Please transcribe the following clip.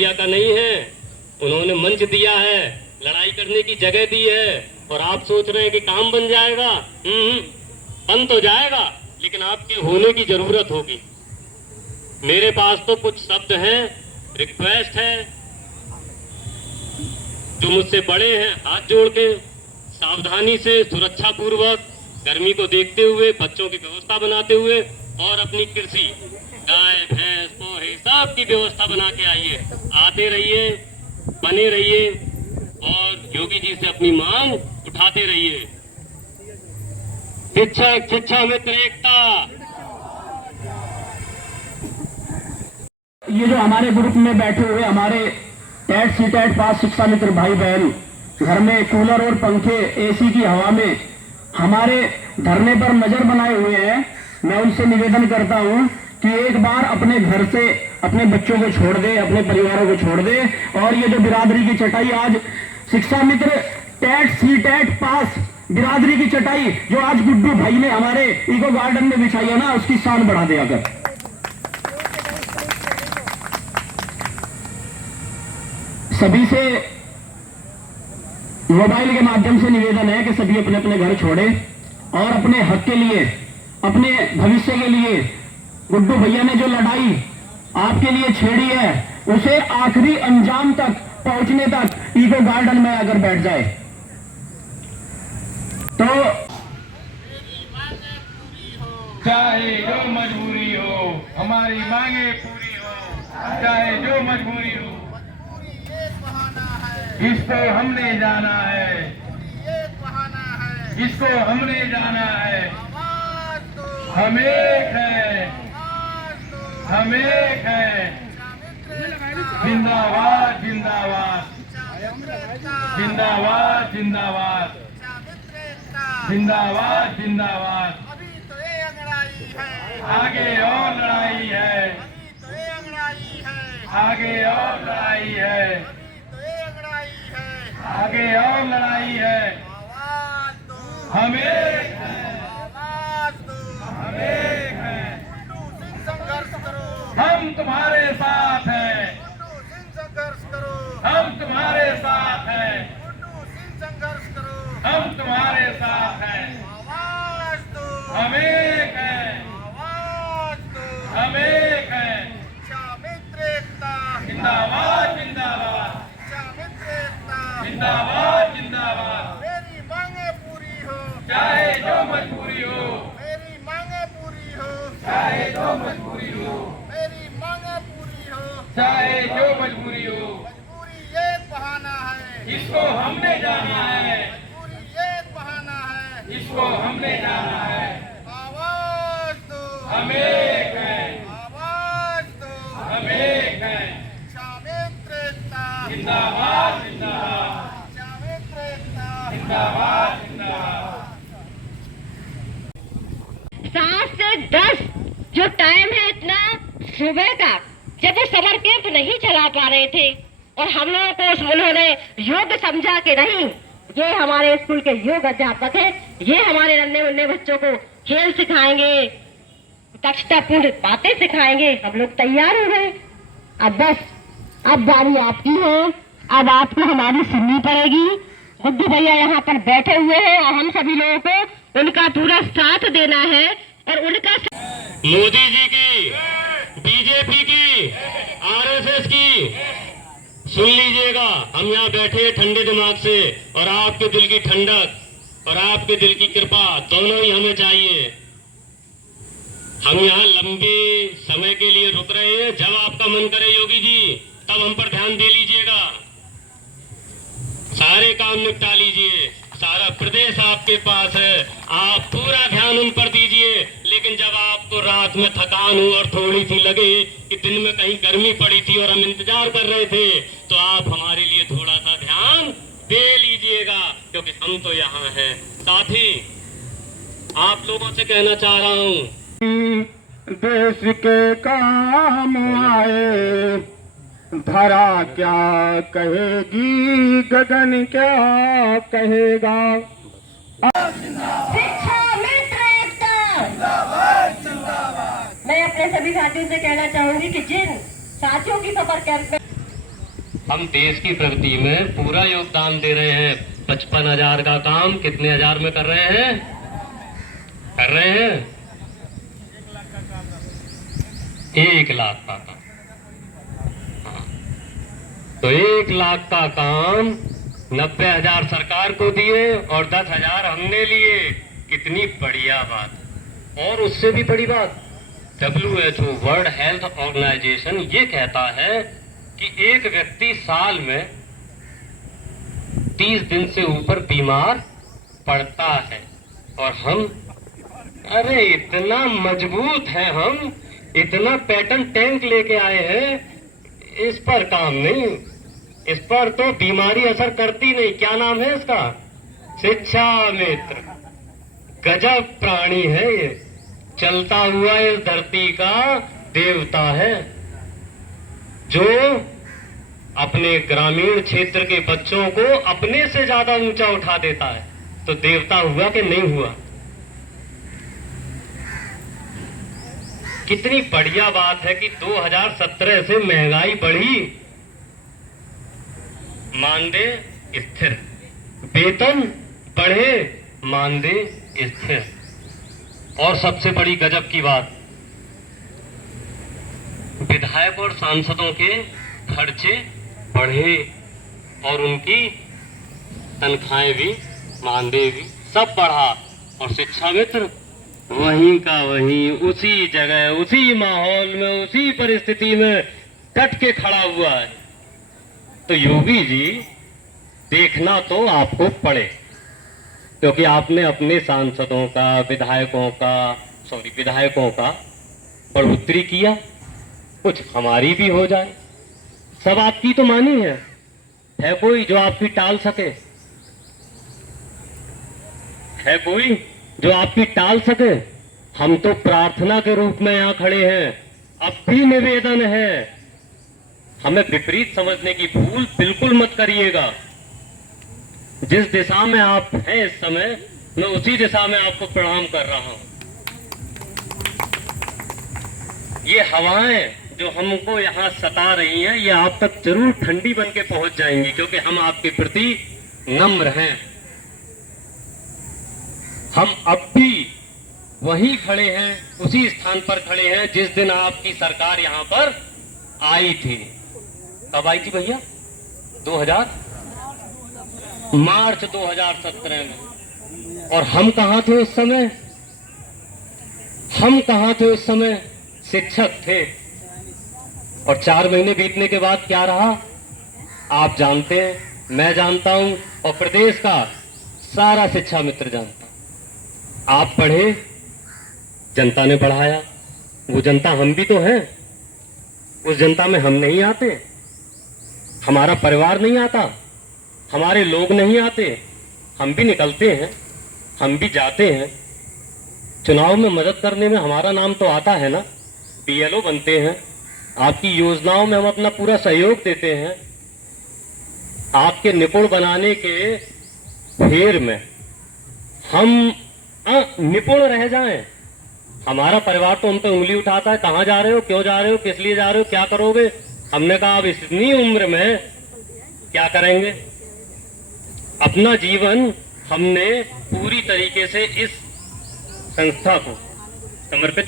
भैया का नहीं है। उन्होंने मंच दिया है, लड़ाई करने की जगह दी है, और आप सोच रहे हैं कि काम बन जाएगा। बन तो जाएगा, लेकिन आपके होने की जरूरत होगी। मेरे पास तो कुछ शब्द हैं, रिक्वेस्ट है, जो मुझसे बड़े हैं, हाथ जोड़ के सावधानी से, सुरक्षा पूर्वक, गर्मी को देखते हुए, बच्चों की व्यवस्था बनाते हुए, और अपनी कृषि, गाय भैंस पोहे सब की व्यवस्था बना के आइए। आते रहिए, बने रहिए, और योगी जी से अपनी मांग उठाते रहिए। शिक्षक शिक्षा मित्र एकता। ये जो हमारे ग्रुप में बैठे हुए हमारे टेट सी टेट पास शिक्षा मित्र भाई बहन, घर में कूलर और पंखे एसी की हवा में हमारे धरने पर नजर बनाए हुए हैं, मैं उनसे निवेदन करता हूं कि एक बार अपने घर से अपने बच्चों को छोड़ दे, अपने परिवारों को छोड़ दे, और ये जो बिरादरी की चटाई आज शिक्षा मित्र टेट सी टेट पास बिरादरी की चटाई जो आज गुड्डू भाई ने हमारे इको गार्डन में बिछाई है ना, उसकी शान बढ़ा दे। अगर सभी से मोबाइल के माध्यम से निवेदन है कि सभी अपने अपने घर छोड़े और अपने हक के लिए, अपने भविष्य के लिए गुड्डू भैया ने जो लड़ाई आपके लिए छेड़ी है, उसे आखिरी अंजाम तक पहुंचने तक इको गार्डन में अगर बैठ जाए तो चाहे जो मजबूरी हो हमारी मांगे पूरी हो, चाहे जो मजबूरी हो, इसको हमने जाना है, इसको हमने जाना है। हम एक है, हम एक है। जिंदाबाद जिंदाबाद जिंदाबाद जिंदाबाद जिंदाबाद जिंदाबाद। आगे और लड़ाई है, आगे और लड़ाई है, आगे और लड़ाई है। हम एक हैं, हम एक हैं। हम तुम्हारे साथ हैं, हम तुम्हारे साथ हैं, हम तुम्हारे साथ हैं। हम एक हैं, हम एक हैं। जिंदाबाद जिंदाबाद जिंदाबाद जिंदाबाद। मेरी मांगे पूरी हो, चाहे जो मजबूरी हो, मेरी मांगे पूरी हो, चाहे जो मजबूरी हो, मेरी मांगे पूरी हो। चाहे जो मजबूरी हो। मजबूरी एक बहाना है, इसको हमने जाना है, मजबूरी एक बहाना है। इसको हमने जाना है। आवाज दो, हम एक हैं, आवाज दो। हम एक हैं। सावित्रिता जिंदाबाद जिंदाबाद सावित्रिता जिंदाबाद जिंदाबाद। 7 से 10 जो टाइम है इतना सुबह का, जब वो समर कैंप नहीं चला पा रहे थे और हम लोगों को उन्होंने योग समझा के नहीं, ये हमारे स्कूल के योग अध्यापक हैं, ये हमारे नन्हे मुन्ने बच्चों को खेल सिखाएंगे, दक्षतापूर्ण बातें सिखाएंगे। हम लोग तैयार हो गए। अब बस अब बारी आपकी है, अब आपको हमारी सुननी पड़ेगी। गुड्डू भैया यहाँ पर बैठे हुए हैं और हम सभी लोगों को उनका पूरा साथ देना है और उनका मोदी जी की, बीजेपी की, आरएसएस की, सुन लीजिएगा। हम यहाँ बैठे ठंडे दिमाग से, और आपके दिल की ठंडक और आपके दिल की कृपा दोनों ही हमें चाहिए। हम यहाँ लंबे समय के लिए रुक रहे हैं। जब आपका मन करे योगी जी, तब हम पर ध्यान दे लीजिएगा। सारे काम निपटा लीजिए, सारा प्रदेश आपके पास है, आप पूरा ध्यान उन पर दीजिए। लेकिन जब आपको रात में थकान हो और थोड़ी सी लगे कि दिन में कहीं गर्मी पड़ी थी और हम इंतजार कर रहे थे, तो आप हमारे लिए थोड़ा सा ध्यान दे लीजिएगा, क्योंकि हम तो यहाँ हैं। साथ ही आप लोगों से कहना चाह रहा हूँ, देश के काम आए, धरा क्या कहेगी, गगन क्या कहेगा। शिक्षा मित्र एकता। मैं अपने सभी साथियों से कहना चाहूंगी कि जिन साथियों की सफर कैंप में हम देश की प्रगति में पूरा योगदान दे रहे हैं। 55,000 का काम कितने हजार में कर रहे हैं? कर रहे हैं 1 लाख का काम। हाँ। तो 1 लाख का काम 90,000 सरकार को दिए और 10,000 हमने लिए। कितनी बढ़िया बात। और उससे भी बड़ी बात, WHO वर्ल्ड हेल्थ ऑर्गेनाइजेशन ये कहता है कि एक व्यक्ति साल में 30 दिन से ऊपर बीमार पड़ता है। और हम, अरे इतना मजबूत है, हम इतना पैटर्न टैंक लेके आए हैं, इस पर काम नहीं। इस पर तो बीमारी असर करती नहीं। क्या नाम है इसका? शिक्षा मित्र। गजब प्राणी है ये, चलता हुआ इस धरती का देवता है, जो अपने ग्रामीण क्षेत्र के बच्चों को अपने से ज्यादा ऊंचा उठा देता है। तो देवता हुआ कि नहीं हुआ? कितनी बढ़िया बात है कि 2017 से महंगाई बढ़ी, मानदेय स्थिर, वेतन बढ़े, मानदेय स्थिर। और सबसे बड़ी गजब की बात, विधायक और सांसदों के खर्चे बढ़े और उनकी तनख्वाहें भी, मानदेय भी सब बढ़ा। और शिक्षा मित्र वहीं का वहीं, उसी जगह, उसी माहौल में, उसी परिस्थिति में डट के खड़ा हुआ है। तो योगी जी, देखना तो आपको पड़े, क्योंकि आपने अपने सांसदों का, विधायकों का बढ़ोतरी किया। कुछ हमारी भी हो जाए। सब आपकी तो मानी है कोई जो आपकी टाल सके? है कोई जो आपकी टाल सके? हम तो प्रार्थना के रूप में यहाँ खड़े हैं। अब भी निवेदन है, हमें विपरीत समझने की भूल बिल्कुल मत करिएगा। जिस दिशा में आप हैं इस समय, मैं उसी दिशा में आपको प्रणाम कर रहा हूं। ये हवाएं जो हमको यहाँ सता रही हैं, ये आप तक जरूर ठंडी बन के पहुंच जाएंगी, क्योंकि हम आपके प्रति नम्र हैं। हम अब भी वहीं खड़े हैं, उसी स्थान पर खड़े हैं जिस दिन आपकी सरकार यहाँ पर आई थी। कब आई थी भैया? मार्च 2017 में। और हम कहां थे उस समय? हम कहां थे उस समय? शिक्षक थे। और 4 महीने बीतने के बाद क्या रहा आप जानते हैं, मैं जानता हूं, और प्रदेश का सारा शिक्षा मित्र जानता है। आप पढ़े, जनता ने पढ़ाया। वो जनता हम भी तो हैं। उस जनता में हम नहीं आते, हमारा परिवार नहीं आता, हमारे लोग नहीं आते। हम भी निकलते हैं, हम भी जाते हैं। चुनाव में मदद करने में हमारा नाम तो आता है ना, BLO बनते हैं। आपकी योजनाओं में हम अपना पूरा सहयोग देते हैं। आपके निपुण बनाने के फेर में हम निपुण रह जाएं। हमारा परिवार तो हम पे उंगली उठाता है, कहाँ जा रहे हो, क्यों जा रहे हो, किस लिए जा रहे हो, क्या करोगे? हमने कहा अब इतनी उम्र में क्या करेंगे? अपना जीवन हमने पूरी तरीके से इस संस्था को समर्पित